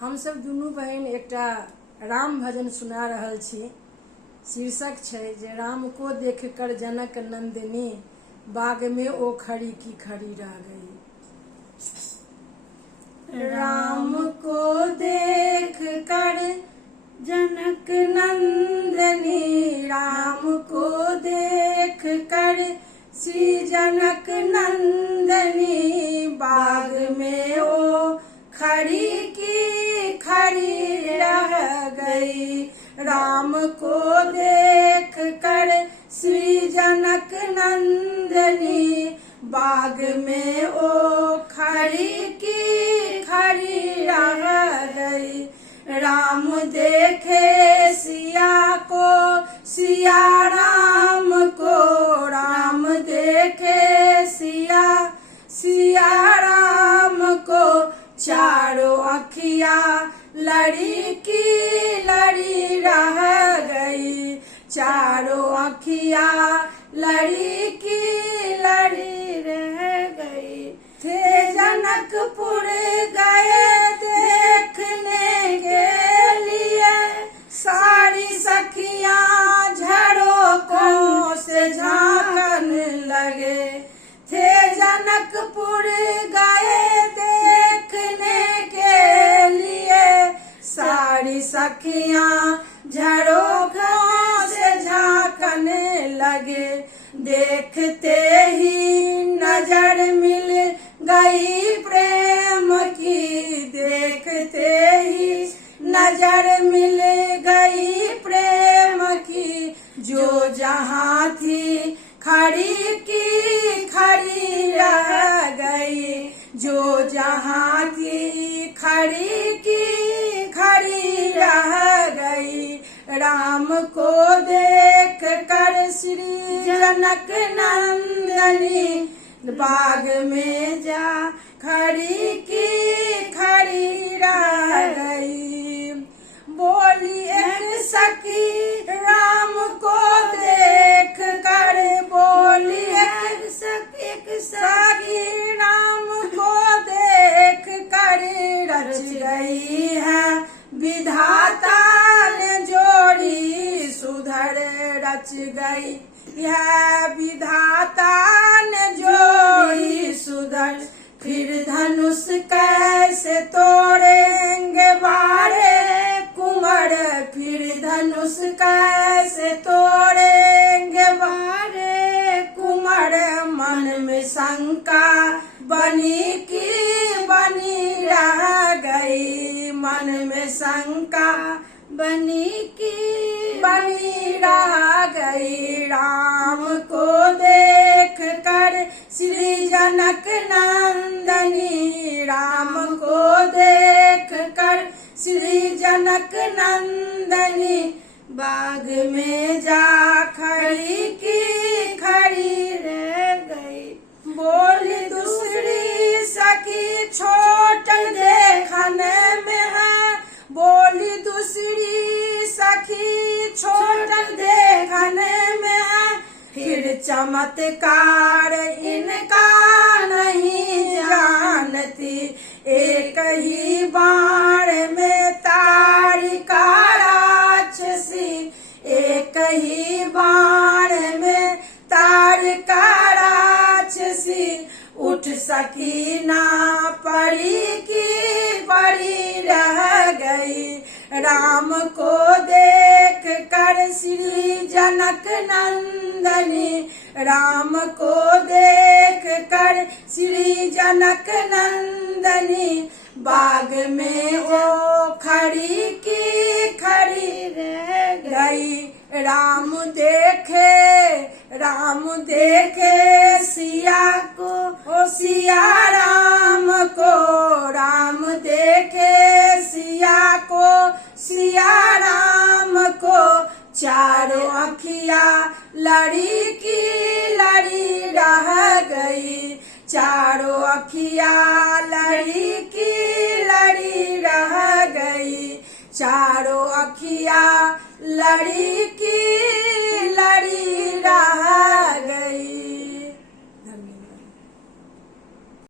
हम सब दुनू बहन एकटा राम भजन सुना रहल छी। शीर्षक छै जे राम को देख कर जनक नंदिनी बाग में ओ खड़ी की खड़ी रह गई। राम को देख कर जनक नंदिनी, राम को देख कर श्री जनक नंदिनी बाग में ओ खड़ी की खड़ी रह गई। राम को देख कर श्री जनक नंदिनी बाग में ओ खड़ी की खड़ी रह गई। राम देखे सिया को सिया राम को, राम देखे सिया सिया राम को, चारों अखिया लड़ी की लड़ी रह गई। चारों अखिया लड़ी की लड़ी रह गई। थे जनकपुर गए देखने के लिए, सारी सखियां झरोकों से झांकन लगे। थे जनकपुर गए देखने के लिए, सारी सखियां झरोकों से झांकने लगे। देखते ही नजर मिल गई प्रेम की, देखते ही नजर मिल गई प्रेम की। जो जहाँ थी खड़ी की खड़ी रह गई, जो जहाँ थी खड़ी की खड़ी रह गई। राम को देख कर श्री जनक नंदिनी बाग में जा खड़ी की खड़ी रह गई। बोली एक सखी राम को देख कर, बोली एक सखी राम को देख कर, रच गई है विधाता ने जोड़ी सुधर, रच गई है विधाता ने जोड़ी सुधर। फिर धनुष कैसे तोड़ेंगे बारे कुंवर, फिर धनुष कैसे तोड़ेंगे बारे कुंवर। मन में शंका बनी की बनी रह गई, मन में शंका बनी की बनी रह गई। राम को देख कर श्री जनक नंदिनी, राम को देख कर श्री जनक नंदिनी बाग में जा खड़ी की खड़ी रह गई। बोली दूसरी सखी छोटन देखने में है, बोली दूसरी सखी छोटन देखने में है। फिर चमत्कार इनका नहीं जानती, एक ही बाण में तारिका राक्षसी, एक ही बाण में तारिका राक्षसी। उठ सकी ना परी की परी रह गई। राम को देख कर श्री जनक नंदिनी, राम को देख कर श्री जनक नंदिनी बाग में वो खड़ी की खड़ी रह गई। राम देखे सिया को ओ सिया राम को, राम देखे सिया को सिया राम को, चारों अखिया लड़ी की लड़ी रह गई। चारों अखिया लड़ी की लड़ी रह गई। चारों अखिया लड़ी की